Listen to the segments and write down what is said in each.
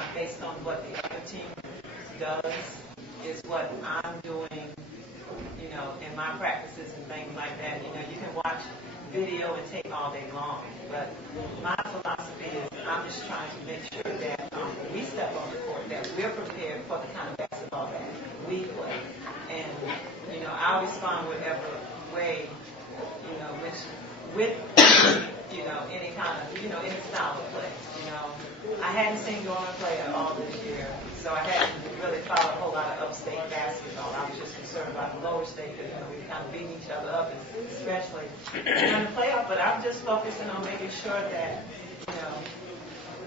time based on what the other team does is what I'm doing, in my practices and things like that. You can watch video and tape all day long, but my philosophy is I'm just trying to make sure that when we step on the court that we're prepared for the kind of basketball that we play. And, I'll respond whatever way, with any kind of, any style of play. I hadn't seen Dorman play at all this year, so I hadn't really followed a whole lot of upstate basketball. I was just concerned about the lower state because, we kind of beat each other up, especially in the playoff. But I'm just focusing on making sure that,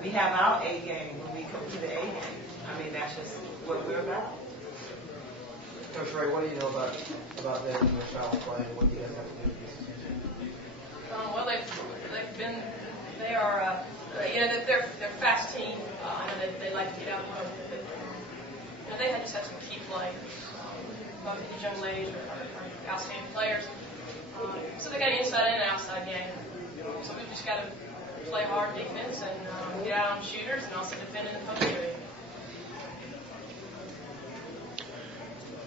we have our A game when we come to the A game. I mean, that's just what we're about. Coach Ray, what do you know about them and their style of play, and what do you guys have to do to get well, they are, they're a fast team. I know they like to get out and they just have some key players. Both these young ladies are outstanding players. So they got an inside and an outside game. So we've just got to play hard defense and get out on shooters and also defend in the post area.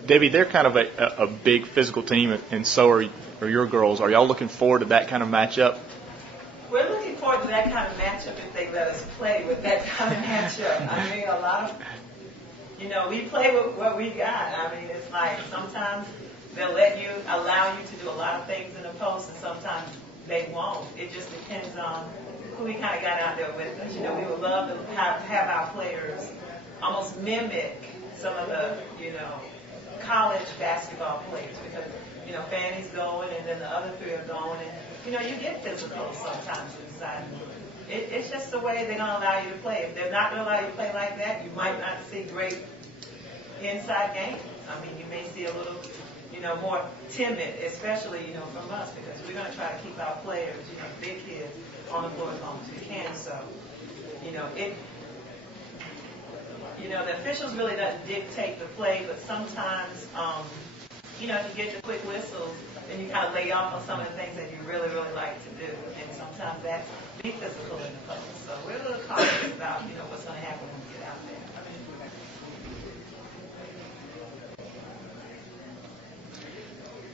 Debbie, they're kind of a big physical team, and so are your girls. Are y'all looking forward to that kind of matchup? We're looking forward to that kind of matchup if they let us play with that kind of matchup. I mean, a lot of, we play with what we got. I mean, it's like sometimes they'll allow you to do a lot of things in the post, and sometimes they won't. It just depends on who we kind of got out there with us. We would love to have our players almost mimic some of the, college basketball players because, Fanny's going and then the other three are going and, you get physical sometimes inside. It's just the way they're going to allow you to play. If they're not going to allow you to play like that, you might not see great inside games. I mean, you may see a little, more timid, especially, from us because we're going to try to keep our players, big kids on the floor as long as we can. So, the officials really doesn't dictate the play, but sometimes, if you get the quick whistles, then you kind of lay off on some of the things that you really, really like to do. And sometimes that's be physical in the post. So we're a little cautious about, what's going to happen when we get out there.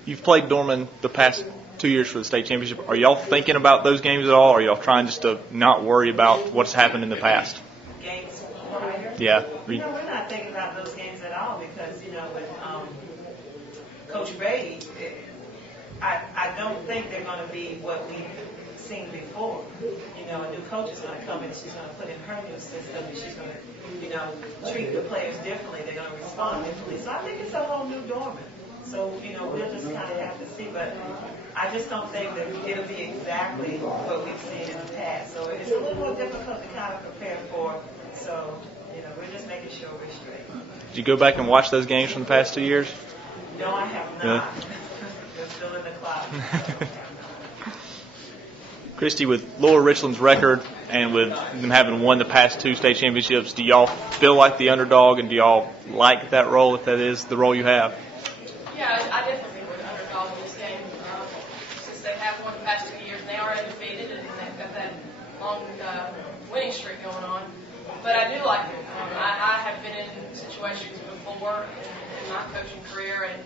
You've played Dorman the past 2 years for the state championship. Are y'all thinking about those games at all, or are y'all trying just to not worry about what's happened in the past? Games prior? Yeah. We're not thinking about those games at all because, with Coach Ray, I don't think they're going to be what we've seen before. A new coach is going to come in, she's going to put in her new system, and she's going to, treat the players differently. They're going to respond differently. So I think it's a whole new Dorman. So, we'll just kind of have to see. But I just don't think that it'll be exactly what we've seen in the past. So it's a little more difficult to kind of prepare for. So, we're just making sure we're straight. Did you go back and watch those games from the past 2 years? No, I have not. Really? They're still in the closet. Kristy, with Lower Richland's record and with them having won the past 2 state championships, do y'all feel like the underdog, and do y'all like that role if that is the role you have? Yeah, I definitely think we're the underdog in this game. Since they have won the past 2 years, and they are undefeated, and they've got that long winning streak going on. But I do like it. I have been in situations before in my coaching career, and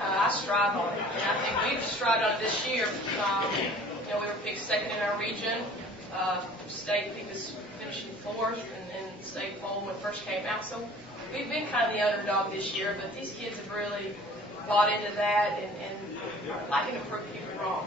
I strive on it. And I think we've strived on it this year. We were picked second in our region. State picked us finishing fourth, and state poll when it first came out. So we've been kind of the underdog this year, but these kids have really bought into that and liking to prove people wrong.